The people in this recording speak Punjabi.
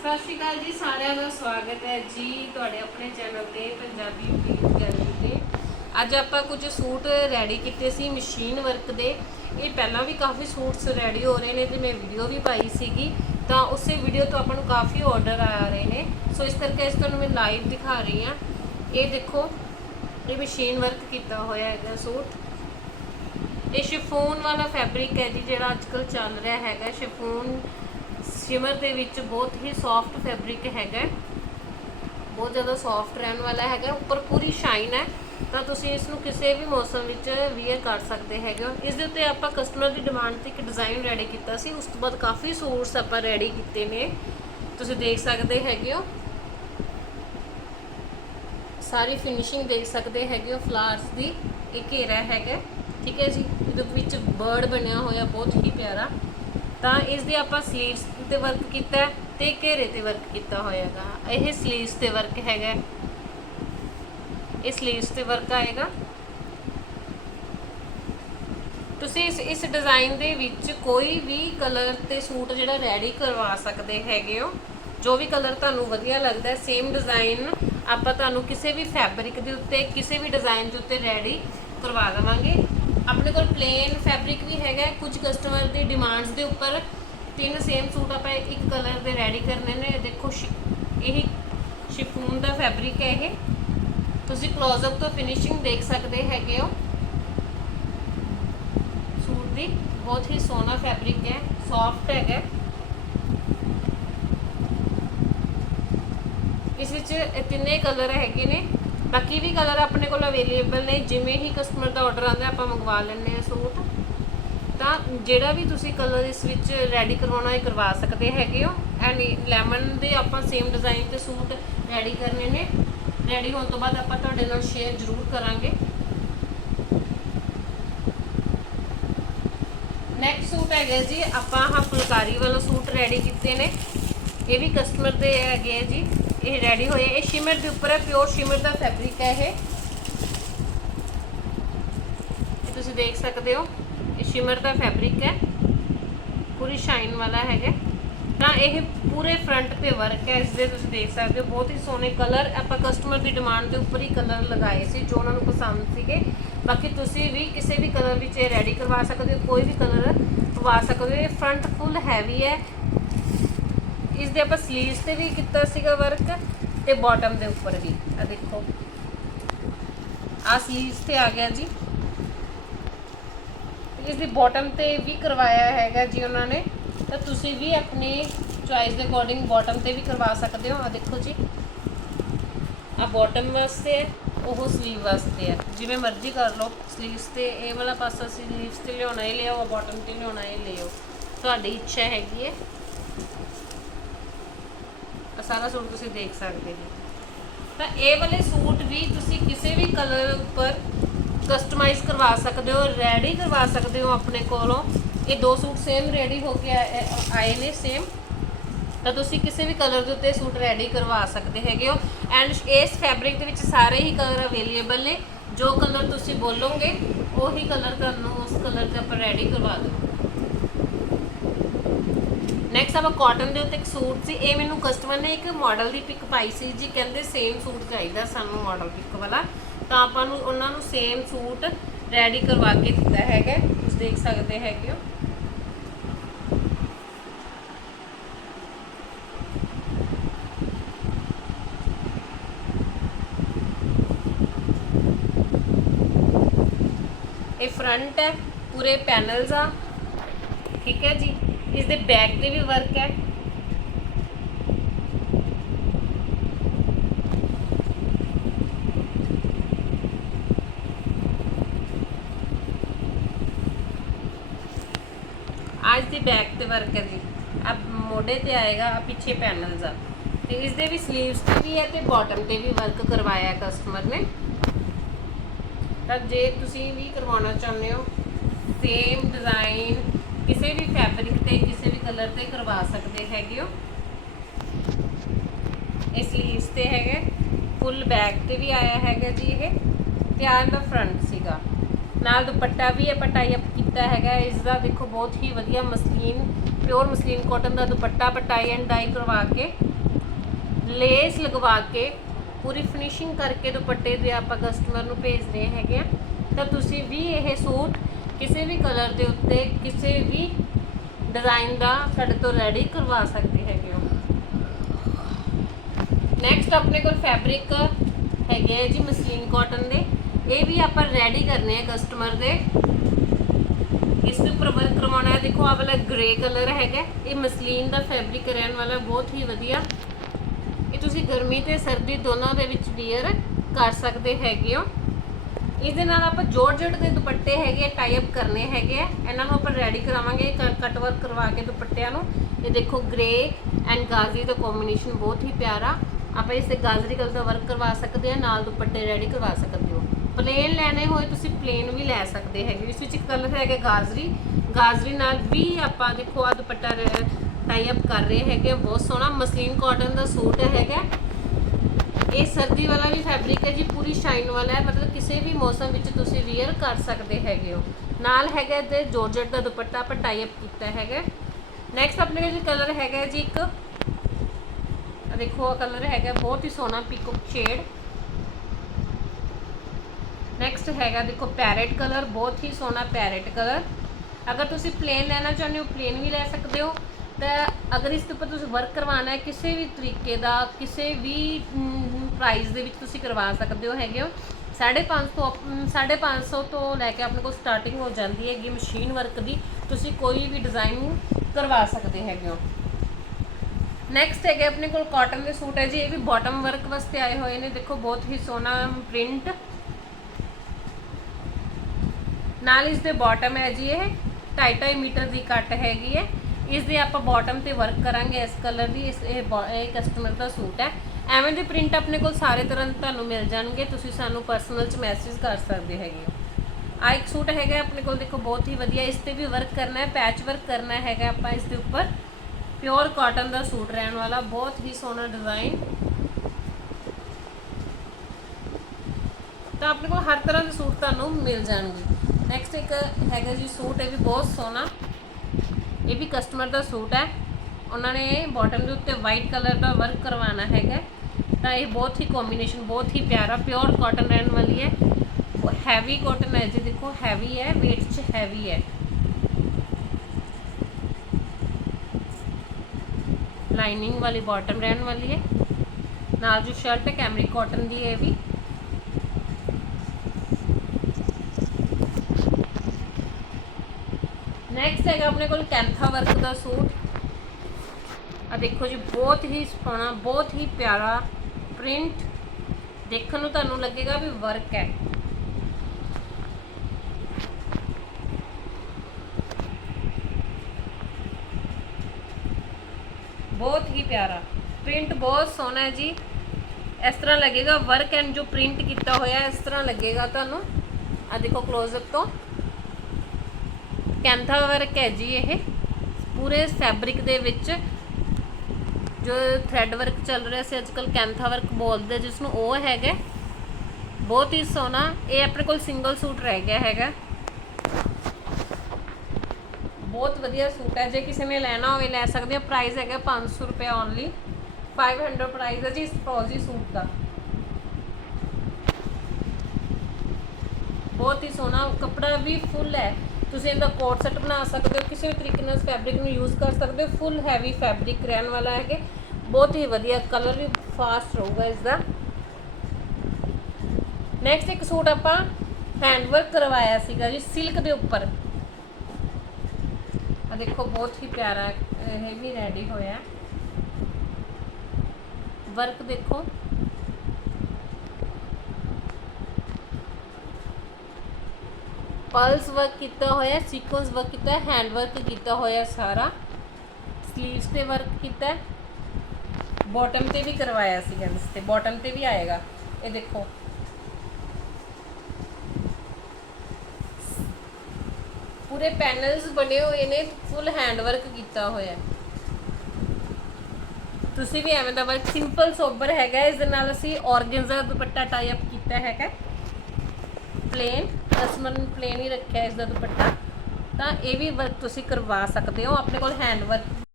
ਸਤਿ ਸ਼੍ਰੀ ਅਕਾਲ ਜੀ, ਸਾਰਿਆਂ ਦਾ ਸਵਾਗਤ ਹੈ ਜੀ ਤੁਹਾਡੇ ਆਪਣੇ ਚੈਨਲ ਤੇ, ਪੰਜਾਬੀ ਬੀਟ ਗੈਲਰੀ ਤੇ। ਅੱਜ ਆਪਾਂ ਕੁਝ ਸੂਟ ਰੈਡੀ ਕੀਤੇ ਸੀ ਮਸ਼ੀਨ ਵਰਕ ਦੇ। ਇਹ ਪਹਿਲਾਂ ਵੀ ਕਾਫੀ ਸੂਟਸ ਰੈਡੀ ਹੋ ਰਹੇ ਨੇ ਤੇ ਮੈਂ ਵੀਡੀਓ ਵੀ ਪਾਈ ਸੀਗੀ। ਤਾਂ ਉਸੇ ਵੀਡੀਓ ਤੋਂ ਆਪਾਂ ਨੂੰ ਕਾਫੀ ਆਰਡਰ ਆ ਰਹੇ ਨੇ। ਸੋ ਇਸ ਕਰਕੇ ਇਸ ਤੁਹਾਨੂੰ ਮੈਂ ਲਾਈਵ ਦਿਖਾ ਰਹੀ ਹਾਂ। ਇਹ ਦੇਖੋ, ਇਹ ਮਸ਼ੀਨ ਵਰਕ ਕੀਤਾ ਹੋਇਆ ਹੈਗਾ ਸੂਟ। ਇਹ ਸ਼ਿਫੋਨ ਵਾਲਾ ਫੈਬਰਿਕ ਹੈ ਜੀ, ਜਿਹੜਾ ਅੱਜਕੱਲ ਚੱਲ ਰਿਹਾ ਹੈਗਾ। ਸ਼ਿਫੋਨ ਸ਼ਿਮਰ ਦੇ ਵਿੱਚ ਬਹੁਤ ਹੀ ਸੌਫਟ ਫੈਬਰਿਕ ਹੈਗਾ ਬਹੁਤ ਜ਼ਿਆਦਾ ਸੌਫਟ ਰਹਿਣ ਵਾਲਾ ਹੈਗਾ ਉੱਪਰ ਪੂਰੀ ਸ਼ਾਈਨ ਹੈ। ਤਾਂ ਤੁਸੀਂ ਇਸ ਨੂੰ ਕਿਸੇ ਵੀ ਮੌਸਮ ਵਿੱਚ ਵੀਅਰ ਕਰ ਸਕਦੇ ਹੈਗੇ ਹੋ। ਇਸ ਦੇ ਉੱਤੇ ਆਪਾਂ ਕਸਟਮਰ ਦੀ ਡਿਮਾਂਡ ਤੇ ਇੱਕ ਡਿਜ਼ਾਈਨ ਰੈਡੀ ਕੀਤਾ ਸੀ। ਉਸ ਤੋਂ ਬਾਅਦ ਕਾਫੀ ਸੂਟਸ ਆਪਾਂ ਰੈਡੀ ਕੀਤੇ ਨੇ। ਤੁਸੀਂ ਦੇਖ ਸਕਦੇ ਹੈਗੇ ਹੋ। ਸਾਰੀ ਫਿਨਿਸ਼ਿੰਗ ਦੇਖ ਸਕਦੇ ਹੈਗੇ ਹੋ। ਫਲਾਰਸ ਦੀ ਇਹ ਘੇਰਾ ਹੈਗਾ ਠੀਕ ਹੈ ਜੀ। ਇਹਦੇ ਵਿੱਚ ਬਰਡ ਬਣਿਆ ਹੋਇਆ, ਬਹੁਤ ਹੀ ਪਿਆਰਾ। ਤਾਂ ਇਸ ਦੀ ਆਪਾਂ ਸਲੀਵਸ ਤੇ ਵਰਕ ਕੀਤਾ ਹੈ ਤੇ ਘੇਰੇ ਤੇ ਵਰਕ ਕੀਤਾ ਹੋਇਆਗਾ ਇਹ ਸਲੀਵਸ ਤੇ ਵਰਕ ਹੈਗਾ ਇਹ ਸਲੀਵਸ ਤੇ ਵਰਕ ਆਏਗਾ। ਤੁਸੀਂ ਇਸ ਇਸ ਡਿਜ਼ਾਈਨ ਦੇ ਵਿੱਚ ਕੋਈ ਵੀ ਕਲਰ ਤੇ ਸੂਟ ਜਿਹੜਾ ਰੈਡੀ ਕਰਵਾ ਸਕਦੇ ਹੈਗੇ ਹੋ। ਜੋ ਵੀ ਕਲਰ ਤੁਹਾਨੂੰ ਵਧੀਆ ਲੱਗਦਾ ਸੇਮ ਡਿਜ਼ਾਈਨ ਆਪਾਂ ਤੁਹਾਨੂੰ ਕਿਸੇ ਵੀ ਫੈਬਰਿਕ ਦੇ ਉੱਤੇ, ਕਿਸੇ ਵੀ ਡਿਜ਼ਾਈਨ ਦੇ ਉੱਤੇ ਰੈਡੀ ਕਰਵਾ ਦੇਵਾਂਗੇ। ਆਪਣੇ ਕੋਲ ਪਲੇਨ ਫੈਬਰਿਕ ਵੀ ਹੈਗਾ ਕੁਝ ਕਸਟਮਰ ਦੀ ਡਿਮਾਂਡਸ ਦੇ ਉੱਪਰ ਤਿੰਨ ਸੇਮ ਸੂਟ ਆਪਾਂ ਇੱਕ ਕਲਰ ਦੇ ਰੈਡੀ ਕਰਨੇ ਨੇ। ਦੇਖੋ ਸ਼ਿ- ਇਹ ਸ਼ਿਫੂਨ ਦਾ ਫੈਬਰਿਕ ਹੈ ਇਹ। ਤੁਸੀਂ ਕਲੋਜ਼ਅਪ ਤੋਂ ਫਿਨਿਸ਼ਿੰਗ ਦੇਖ ਸਕਦੇ ਹੈਗੇ ਹੋ। ਸੂਟ ਦੀ ਬਹੁਤ ਹੀ ਸੋਹਣਾ ਫੈਬਰਿਕ ਹੈ ਸੌਫਟ ਹੈਗਾ। ਇਸ ਵਿੱਚ ਤਿੰਨੇ ਕਲਰ ਹੈਗੇ ਨੇ। ਬਾਕੀ ਵੀ ਕਲਰ ਆਪਣੇ ਕੋਲ ਅਵੇਲੇਬਲ ਨੇ। ਜਿਵੇਂ ਹੀ ਕਸਟਮਰ ਦਾ ਆਰਡਰ ਆਉਂਦਾ, ਆਪਾਂ ਮੰਗਵਾ ਲੈਂਦੇ ਆ ਸੂਟ। ਤਾਂ ਜਿਹੜਾ ਵੀ ਤੁਸੀਂ ਕਲਰ ਇਸ ਵਿੱਚ ਰੈਡੀ ਕਰਵਾਉਣਾ ਹੈ ਕਰਵਾ ਸਕਦੇ ਹੈਗੇ ਹੋ। ਐਂਡ ਲੈਮਨ ਦੇ ਆਪਾਂ ਸੇਮ ਡਿਜ਼ਾਈਨ ਤੇ ਸੂਟ ਰੈਡੀ ਕਰਨੇ ਨੇ। ਰੈਡੀ ਹੋਣ ਤੋਂ ਬਾਅਦ ਆਪਾਂ ਤੁਹਾਡੇ ਨਾਲ ਸ਼ੇਅਰ ਜ਼ਰੂਰ ਕਰਾਂਗੇ। ਨੈਕਸਟ ਸੂਟ ਹੈਗਾ ਜੀ, ਆਪਾਂ ਹਾਂ ਫੁਲਕਾਰੀ ਵਾਲਾ ਸੂਟ ਰੈਡੀ ਕੀਤੇ ਨੇ। ਇਹ ਵੀ ਕਸਟਮਰ ਦੇ ਹੈਗੇ ਆ ਜੀ। ਇਹ ਰੈਡੀ ਹੋਏ ਇਹ ਸ਼ਿਮਰ ਦੇ ਉੱਪਰ ਹੈ ਪਿਓਰ ਸ਼ਿਮਰ ਦਾ ਫੈਬਰਿਕ ਹੈ ਇਹ ਤੁਸੀਂ ਦੇਖ ਸਕਦੇ ਹੋ। ਇਹ ਸ਼ਿਮਰ ਦਾ ਫੈਬਰਿਕ ਹੈ। ਪੂਰੀ ਸ਼ਾਈਨ ਵਾਲਾ ਹੈਗਾ। ਤਾਂ ਇਹ ਪੂਰੇ ਫਰੰਟ ਤੇ ਵਰਕ ਹੈ, ਇਸ ਦੇ ਤੁਸੀਂ ਦੇਖ ਸਕਦੇ ਹੋ। ਬਹੁਤ ਹੀ ਸੋਹਣੇ ਕਲਰ ਆਪਾਂ ਕਸਟਮਰ ਦੀ ਡਿਮਾਂਡ ਦੇ ਉੱਪਰ ਹੀ ਕਲਰ ਲਗਾਏ ਸੀ, ਜੋ ਉਹਨਾਂ ਨੂੰ ਪਸੰਦ ਸੀਗੇ। ਬਾਕੀ ਤੁਸੀਂ ਵੀ ਕਿਸੇ ਵੀ ਕਲਰ ਵਿੱਚ ਇਹ ਰੈਡੀ ਕਰਵਾ ਸਕਦੇ ਹੋ, ਕੋਈ ਵੀ ਕਲਰ ਪਵਾ ਸਕਦੇ ਹੋ। ਇਹ ਫਰੰਟ ਫੁੱਲ ਹੈਵੀ ਹੈ। ਇਸ ਦੇ ਆਪਾਂ 슬ੀਵਸ ਤੇ ਵੀ ਕੀਤਾ ਸੀਗਾ ਵਰਕ ਤੇ ਬਾਟਮ ਦੇ ਉੱਪਰ ਵੀ। ਆ ਦੇਖੋ। ਆ ਸਲੀਵਸ ਤੇ ਆ ਗਿਆ ਜੀ। ਇਸ ਦੀ ਬਾਟਮ ਤੇ ਵੀ ਕਰਵਾਇਆ ਹੈਗਾ ਜੀ ਉਹਨਾਂ ਨੇ, ਤਾਂ ਤੁਸੀਂ ਵੀ ਆਪਣੇ ਚੁਆਇਸ ਦੇ ਅਕੋਰਡਿੰਗ ਬਾਟਮ ਤੇ ਵੀ ਕਰਵਾ ਸਕਦੇ ਹੋ। ਆ ਦੇਖੋ ਜੀ। ਆ ਬਾਟਮ ਵਾਸਤੇ ਹੈ, ਉਹ ਸਲੀਵ ਵਾਸਤੇ ਹੈ। ਜਿਵੇਂ ਮਰਜ਼ੀ ਕਰ ਲਓ ਸਲੀਵਸ ਤੇ ਇਹ ਵਾਲਾ ਪਾਸਾ ਸਲੀਵਸ ਤੇ ਲਿਆਉਣਾ ਹੀ ਲਿਆਓ ਬਾਟਮ ਤੇ ਲਿਆਉਣਾ ਹੀ ਲਿਓ ਤੁਹਾਡੀ ਇੱਛਾ ਹੈਗੀ ਹੈ। ਆ ਸਾਰਾ ਸੂਟ ਤੁਸੀਂ ਦੇਖ ਸਕਦੇ ਹੋ। ਤਾਂ ਇਹ ਵਾਲੇ ਸੂਟ ਵੀ ਤੁਸੀਂ ਕਿਸੇ ਵੀ ਕਲਰ ਉੱਪਰ ਕਸਟਮਾਈਜ਼ ਕਰਵਾ ਸਕਦੇ ਹੋ ਰੈਡੀ ਕਰਵਾ ਸਕਦੇ ਹੋ ਆਪਣੇ ਕੋਲੋਂ। ਇਹ ਦੋ ਸੂਟ ਸੇਮ ਰੈਡੀ ਹੋ ਕੇ ਆਏ ਨੇ ਸੇਮ ਤਾਂ ਤੁਸੀਂ ਕਿਸੇ ਵੀ ਕਲਰ ਦੇ ਉੱਤੇ ਸੂਟ ਰੈਡੀ ਕਰਵਾ ਸਕਦੇ ਹੈਗੇ ਹੋ। ਐਂਡ ਇਸ ਫੈਬਰਿਕ ਦੇ ਵਿੱਚ ਸਾਰੇ ਹੀ ਕਲਰ ਅਵੇਲੇਬਲ ਨੇ। ਜੋ ਕਲਰ ਤੁਸੀਂ ਬੋਲੋਗੇ, ਉਹੀ ਕਲਰ ਤੁਹਾਨੂੰ ਉਸ ਕਲਰ ਤੇ ਆਪਾਂ ਰੈਡੀ ਕਰਵਾ ਦਿਓ ਨੈਕਸਟ ਆਪਾਂ ਕਾਟਨ ਦੇ ਉੱਤੇ ਇੱਕ ਸੂਟ ਸੀ। ਇਹ ਮੈਨੂੰ ਕਸਟਮਰ ਨੇ ਇੱਕ ਮਾਡਲ ਦੀ ਪਿਕ ਪਾਈ ਸੀ ਜੀ। ਕਹਿੰਦੇ ਸੇਮ ਸੂਟ ਚਾਹੀਦਾ ਸਾਨੂੰ ਮਾਡਲ ਪਿਕ ਵਾਲਾ। ਤਾਂ ਆਪਾਂ ਨੂੰ ਉਹਨਾਂ ਨੂੰ ਸੇਮ ਸੂਟ ਰੈਡੀ ਕਰਵਾ ਕੇ ਦਿੱਤਾ ਹੈਗਾ ਤੁਸੀਂ ਦੇਖ ਸਕਦੇ ਹੈਗੇ ਹੋ। ਇਹ ਫਰੰਟ ਹੈ, ਪੂਰੇ ਪੈਨਲਸ ਆ। ਠੀਕ ਹੈ ਜੀ। ਇਸ ਦੇ ਬੈਕ ਤੇ ਵੀ ਵਰਕ ਹੈ। ਅੱਜ ਦੀ ਬੈਕ ਤੇ ਵਰਕ ਹੈ ਜੀ ਆ ਮੋਢੇ ਤੇ ਆਏਗਾ ਆ ਪਿੱਛੇ ਪੈਨਲਸ ਆ ਤੇ ਇਸ ਦੇ ਵੀ 슬ੀਵਸ ਤੇ ਵੀ ਹੈ ਤੇ ਬਾਟਮ ਤੇ ਵੀ ਵਰਕ ਕਰਵਾਇਆ ਕਸਟਮਰ ਨੇ। ਤਾਂ ਜੇ ਤੁਸੀਂ ਵੀ ਕਰਵਾਉਣਾ ਚਾਹੁੰਦੇ ਹੋ ਸੇਮ ਡਿਜ਼ਾਈਨ ਕਿਸੇ ਵੀ ਫੈਬਰਿਕ ਤੇ, ਕਿਸੇ ਵੀ ਕਲਰ ਤੇ ਕਰਵਾ ਸਕਦੇ ਹੈਗੇ ਹੋ। ਇਹ ਲਈ ਤੇ ਹੈਗਾ। ਫੁੱਲ ਬੈਕ ਤੇ ਵੀ ਆਇਆ ਹੈਗਾ ਜੀ ਇਹ। ਤੇ ਆਹ ਦਾ ਫਰੰਟ ਸੀਗਾ। ਨਾਲ ਦੁਪੱਟਾ ਵੀ ਇਹ ਪਟਾਈ ਅਪ ਕੀਤਾ ਹੈਗਾ। ਇਸ ਦਾ ਦੇਖੋ ਬਹੁਤ ਹੀ ਵਧੀਆ ਮਸਲੀਨ ਪਿਓਰ ਮਸਲੀਨ ਕਾਟਨ ਦਾ ਦੁਪੱਟਾ ਪਟਾਈ ਐਂਡ ਡਾਈ ਕਰਵਾ ਕੇ ਲੇਸ ਲਗਵਾ ਕੇ, ਪੂਰੀ ਫਿਨਿਸ਼ਿੰਗ ਕਰਕੇ ਦੁਪੱਟੇ ਦੇ ਆਪਾਂ ਕਸਟਮਰ ਨੂੰ ਭੇਜਦੇ ਹੈਗੇ ਆ। ਤਾਂ ਤੁਸੀਂ ਵੀ ਇਹ ਸੂਟ ਕਿਸੇ ਵੀ ਕਲਰ ਦੇ ਉੱਤੇ, ਕਿਸੇ ਵੀ ਡਿਜ਼ਾਈਨ ਦਾ ਸਾਡੇ ਤੋਂ ਰੈਡੀ ਕਰਵਾ ਸਕਦੇ ਹੈਗੇ ਹੋ। ਨੈਕਸਟ ਆਪਣੇ ਕੋਲ ਫੈਬਰਿਕ ਹੈਗੇ ਹੈ ਜੀ ਮਸਲੀਨ ਕਾਟਨ ਦੇ। ਇਹ ਵੀ ਆਪਾਂ ਰੈਡੀ ਕਰਨੇ ਆ ਕਸਟਮਰ ਦੇ। ਇਸ ਦੇ ਉੱਪਰ ਵਰਕ ਕਰਵਾਉਣਾ ਹੈ। ਦੇਖੋ, ਆਹ ਵਾਲਾ ਗ੍ਰੇ ਕਲਰ ਹੈਗਾ। ਇਹ ਮਸਲੀਨ ਦਾ ਫੈਬਰਿਕ ਰਹਿਣ ਵਾਲਾ, ਬਹੁਤ ਹੀ ਵਧੀਆ। ਇਹ ਤੁਸੀਂ ਗਰਮੀ ਤੇ ਸਰਦੀ ਦੋਨਾਂ ਦੇ ਵਿੱਚ ਵੇਅਰ ਕਰ ਸਕਦੇ ਹੈਗੇ ਹੋ। ਇਸ ਦੇ ਨਾਲ ਆਪਾਂ ਜੋਰਜਟ ਦੇ ਦੁਪੱਟੇ ਹੈਗੇ ਟਾਈ ਅਪ ਕਰਨੇ ਹੈਗੇ ਆ। ਇਹਨਾਂ ਨੂੰ ਆਪਾਂ ਰੈਡੀ ਕਰਾਵਾਂਗੇ ਕਟ ਵਰਕ ਕਰਵਾ ਕੇ ਦੁਪੱਟਿਆਂ ਨੂੰ। ਇਹ ਦੇਖੋ ਗ੍ਰੇ ਐਂਡ ਗਾਜ਼ਰੀ ਦਾ ਕੰਬੀਨੇਸ਼ਨ ਬਹੁਤ ਹੀ ਪਿਆਰਾ। ਆਪਾਂ ਇਸ ਤੇ ਗਾਜ਼ਰੀ ਕਲਰ ਦਾ ਵਰਕ ਕਰਵਾ ਸਕਦੇ ਆ, ਨਾਲ ਦੁਪੱਟੇ ਰੈਡੀ ਕਰਵਾ ਸਕਦੇ ਹੋ। ਪਲੇਨ ਲੈਣੇ ਹੋਏ ਤੁਸੀਂ ਪਲੇਨ ਵੀ ਲੈ ਸਕਦੇ ਹੈਗੇ। ਇਸ ਵਿੱਚ ਕਲਰ ਹੈਗਾ ਗਾਜ਼ਰੀ। ਗਾਜ਼ਰੀ ਨਾਲ ਵੀ ਆਪਾਂ ਦੇਖੋ ਆ ਦੁਪੱਟਾ ਟਾਈ ਅਪ ਕਰ ਰਹੇ ਹੈਗੇ। ਆ, ਬਹੁਤ ਸੋਹਣਾ ਮਸਲੀਨ ਕਾਟਨ ਦਾ ਸੂਟ ਹੈਗਾ। ਇਹ ਸਰਦੀ ਵਾਲਾ ਵੀ ਫੈਬਰਿਕ ਹੈ ਜੀ ਪੂਰੀ ਸ਼ਾਈਨ ਵਾਲਾ ਹੈ। ਮਤਲਬ ਕਿਸੇ ਵੀ ਮੌਸਮ ਵਿੱਚ ਤੁਸੀਂ ਵੇਅਰ ਕਰ ਸਕਦੇ ਹੈਗੇ ਹੋ। ਨਾਲ ਹੈਗਾ ਇਹਦੇ ਜੋਰਜਟ ਦਾ ਦੁਪੱਟਾ ਆਪਾਂ ਟਾਈ ਅਪ ਕੀਤਾ ਹੈਗਾ। ਨੈਕਸਟ ਆਪਣੇ ਕੋਲ ਕਲਰ ਹੈਗਾ ਜੀ ਇੱਕ। ਦੇਖੋ ਆ ਕਲਰ ਹੈਗਾ ਬਹੁਤ ਹੀ ਸੋਹਣਾ ਪੀਕੋ ਸ਼ੇਡ ਨੈਕਸਟ ਹੈਗਾ ਦੇਖੋ ਪੈਰਟ ਕਲਰ ਬਹੁਤ ਹੀ ਸੋਹਣਾ ਪੈਰਟ ਕਲਰ ਅਗਰ ਤੁਸੀਂ ਪਲੇਨ ਲੈਣਾ ਚਾਹੁੰਦੇ ਹੋ ਪਲੇਨ ਵੀ ਲੈ ਸਕਦੇ ਹੋ। ਤਾਂ ਅਗਰ ਇਸ ਦੇ ਉੱਪਰ ਤੁਸੀਂ ਵਰਕ ਕਰਵਾਉਣਾ ਹੈ ਕਿਸੇ ਵੀ ਤਰੀਕੇ ਦਾ ਕਿਸੇ ਵੀ ਪ੍ਰਾਈਸ ਦੇ ਵਿੱਚ ਤੁਸੀਂ ਕਰਵਾ ਸਕਦੇ ਹੋ ਹੈਗੇ ਹੋ। 550 ਤੋਂ ਅਪ- ਅਮ, 550 ਤੋਂ ਲੈ ਕੇ ਆਪਣੇ ਕੋਲ ਸਟਾਰਟਿੰਗ ਹੋ ਜਾਂਦੀ ਹੈਗੀ ਮਸ਼ੀਨ ਵਰਕ ਦੀ। ਤੁਸੀਂ ਕੋਈ ਵੀ ਡਿਜ਼ਾਈਨ ਕਰਵਾ ਸਕਦੇ ਹੈਗੇ ਹੋ। ਨੈਕਸਟ ਹੈਗੇ ਆਪਣੇ ਕੋਲ ਕਾਟਨ ਦੇ ਸੂਟ ਹੈ ਜੀ ਇਹ ਵੀ ਬਾਟਮ ਵਰਕ ਵਾਸਤੇ ਆਏ ਹੋਏ ਨੇ। ਦੇਖੋ ਬਹੁਤ ਹੀ ਸੋਹਣਾ ਪ੍ਰਿੰਟ ਨਾਲ ਇਸ ਦੇ ਬਾਟਮ ਹੈ ਜੀ ਇਹ 2.5 ਮੀਟਰ ਦੀ ਕੱਟ ਹੈਗੀ ਹੈ। ਇਸ ਦੇ ਆਪਾਂ ਬਾਟਮ ਤੇ ਵਰਕ ਕਰਾਂਗੇ ਇਸ ਕਲਰ ਦੀ, ਇਸ, ਇਹ ਬਾ- ਇਹ ਕਸਟਮਰ ਦਾ ਸੂਟ ਹੈ। ਐਵੇਂ ਦੇ ਪ੍ਰਿੰਟ ਆਪਣੇ ਕੋਲ ਸਾਰੇ ਤਰ੍ਹਾਂ ਦੇ ਤੁਹਾਨੂੰ ਮਿਲ ਜਾਣਗੇ, ਤੁਸੀਂ ਸਾਨੂੰ ਪਰਸਨਲ ਚ ਮੈਸੇਜ ਕਰ ਸਕਦੇ ਹੈਗੇ ਆ ਇੱਕ ਸੂਟ ਹੈਗਾ ਆਪਣੇ ਕੋਲ, ਦੇਖੋ ਬਹੁਤ ਹੀ ਵਧੀਆ, ਇਸ ਤੇ ਵੀ ਵਰਕ ਕਰਨਾ ਹੈ ਪੈਚ ਵਰਕ ਕਰਨਾ ਹੈਗਾ ਆਪਾਂ ਇਸ ਦੇ ਉੱਪਰ। ਪਿਓਰ ਕਾਟਨ ਦਾ ਸੂਟ ਰਹਿਣ ਵਾਲਾ, ਬਹੁਤ ਹੀ ਸੋਹਣਾ ਡਿਜ਼ਾਈਨ ਤਾਂ ਆਪਣੇ ਕੋਲ ਹਰ ਤਰ੍ਹਾਂ ਦੇ ਸੂਟ ਤੁਹਾਨੂੰ ਮਿਲ ਜਾਣਗੇ। ਨੈਕਸਟ ਇੱਕ ਹੈਗਾ ਜੀ ਸੂਟ, ਇਹ ਵੀ ਬਹੁਤ ਸੋਹਣਾ। ਇਹ ਵੀ ਕਸਟਮਰ ਦਾ ਸੂਟ ਹੈ। ਉਹਨਾਂ ਨੇ ਬਾਟਮ ਦੇ ਉੱਤੇ ਵਾਈਟ ਕਲਰ ਦਾ ਵਰਕ ਕਰਵਾਉਣਾ ਹੈਗਾ। ਤਾਂ ਇਹ ਬਹੁਤ ਹੀ ਕੰਬੀਨੇਸ਼ਨ ਬਹੁਤ ਹੀ ਪਿਆਰਾ ਪਿਓਰ ਕਾਟਨ ਰਹਿਣ ਵਾਲੀ ਹੈ। ਹੈਵੀ ਕਾਟਨ ਹੈ ਜੀ, ਦੇਖੋ ਹੈਵੀ ਹੈ, weight 'ਚ ਹੈਵੀ ਹੈ। ਲਾਈਨਿੰਗ ਵਾਲੀ ਬਾਟਮ ਰਹਿਣ ਵਾਲੀ ਹੈ। ਨਾਲ ਜੋ ਸ਼ਰਟ ਹੈ ਕੈਮਰਿਕ ਕਾਟਨ ਦੀ ਹੈ ਇਹ ਵੀ। ਨੈਕਸਟ ਹੈਗਾ ਆਪਣੇ ਕੋਲ ਕੈਂਥਾ ਵਰਕ ਦਾ ਸੂਟ। ਆ ਦੇਖੋ ਜੀ, ਬਹੁਤ ਹੀ ਸੋਹਣਾ, ਬਹੁਤ ਹੀ ਪਿਆਰਾ ਪ੍ਰਿੰਟ ਦੇਖਣ ਨੂੰ ਤੁਹਾਨੂੰ ਲੱਗੇਗਾ ਵੀ ਵਰਕ ਹੈ। ਬਹੁਤ ਹੀ ਪਿਆਰਾ। ਪ੍ਰਿੰਟ ਬਹੁਤ ਸੋਹਣਾ ਹੈ ਜੀ। ਇਸ ਤਰ੍ਹਾਂ ਲੱਗੇਗਾ ਵਰਕ ਐਂਡ ਜੋ ਪ੍ਰਿੰਟ ਕੀਤਾ ਹੋਇਆ ਇਸ ਤਰ੍ਹਾਂ ਲੱਗੇਗਾ ਤੁਹਾਨੂੰ। ਆ ਦੇਖੋ ক্লোਜ਼ ਅਪ ਤੋਂ। ਕੈਂਥਾ ਵਰਕ ਹੈ ਜੀ ਇਹ। ਪੂਰੇ ਫੈਬਰਿਕ ਦੇ ਵਿੱਚ ਜੋ ਥ੍ਰੈਡ ਵਰਕ ਚੱਲ ਰਿਹਾ ਸੀ ਅੱਜਕੱਲ ਕੈਂਥਾ ਵਰਕ ਬੋਲਦੇ ਜਿਸ ਨੂੰ ਉਹ ਹੈਗਾ। ਬਹੁਤ ਹੀ ਸੋਹਣਾ, ਇਹ ਆਪਣੇ ਕੋਲ ਸਿੰਗਲ ਸੂਟ ਰਹਿ ਗਿਆ ਹੈਗਾ। ਬਹੁਤ ਵਧੀਆ ਸੂਟ ਹੈ, ਜੇ ਕਿਸੇ ਨੇ ਲੈਣਾ ਹੋਵੇ, ਲੈ ਸਕਦੇ ਹੋ ਪ੍ਰਾਈਸ ਹੈਗਾ 500 ਰੁਪਏ ਓਨਲੀ 500 ਪ੍ਰਾਈਸ ਹੈ ਜੀ ਇਸ ਫਰੋਜ਼ੀ ਸੂਟ ਦਾ। ਬਹੁਤ ਹੀ ਸੋਹਣਾ ਕੱਪੜਾ ਵੀ ਫੁੱਲ ਹੈ। ਤੁਸੀਂ ਇਹਦਾ ਕੋਟ ਸੈਟ ਬਣਾ ਸਕਦੇ ਹੋ, ਕਿਸੇ ਵੀ ਤਰੀਕੇ ਨਾਲ ਇਸ ਫੈਬਰਿਕ ਨੂੰ ਯੂਜ਼ ਕਰ ਸਕਦੇ ਹੋ। ਫੁੱਲ ਹੈਵੀ ਫੈਬਰਿਕ ਰਹਿਣ ਵਾਲਾ ਹੈ ਕਿ ਬਹੁਤ ਹੀ ਵਧੀਆ ਕਲਰ ਵੀ ਫਾਸਟ ਰਹੂਗਾ ਇਸ ਦਾ ਨੈਕਸਟ ਇੱਕ ਸੂਟ ਆਪਾਂ ਹੈਂਡ ਵਰਕ ਕਰਵਾਇਆ ਸੀਗਾ ਜੀ ਸਿਲਕ ਦੇ ਉੱਪਰ। ਆ ਦੇਖੋ, ਬਹੁਤ ਹੀ ਪਿਆਰਾ ਇਹ ਵੀ ਰੈਡੀ ਹੋਇਆ। ਵਰਕ ਦੇਖੋ। ਪਲਸ ਵਰਕ ਕੀਤਾ ਹੋਇਆ, ਸੀਕੁਐਂਸ ਵਰਕ ਕੀਤਾ ਹੈ ਹੈਂਡ ਵਰਕ ਕੀਤਾ ਹੋਇਆ ਸਾਰਾ। ਸਲੀਵਸ ਤੇ ਵਰਕ ਕੀਤਾ। ਹੈ ਬਾਟਮ ਤੇ ਵੀ ਕਰਵਾਇਆ ਸੀ ਇਸ ਤੇ, ਬਾਟਮ ਤੇ ਵੀ ਆਏਗਾ। ਇਹ ਦੇਖੋ। ਪੂਰੇ ਪੈਨਲਸ ਬਣੇ ਹੋਏ ਨੇ, ਫੁੱਲ ਹੈਂਡ ਵਰਕ ਕੀਤਾ ਹੋਇਆ। ਤੁਸੀਂ ਵੀ ਐਵੇਂ ਦਾ ਵਰਕ ਸਿੰਪਲ ਸੋਬਰ ਹੈਗਾ, ਇਸ ਦੇ ਨਾਲ ਅਸੀਂ ਔਰਗੈਂਜ਼ਾ ਦੁਪੱਟਾ ਟਾਈ ਅਪ ਕੀਤਾ ਹੈਗਾ। ਪਲੇਨ ਕਸਟਮਰ ਪਲੇਨ ਹੀ ਰੱਖਿਆ ਇਸ ਦਾ ਦੁਪੱਟਾ। ਤਾਂ ਇਹ ਵੀ ਵਰਕ ਤੁਸੀਂ ਕਰਵਾ ਸਕਦੇ ਹੋ। ਆਪਣੇ ਕੋਲ ਹੈਂਡ ਵਰਕ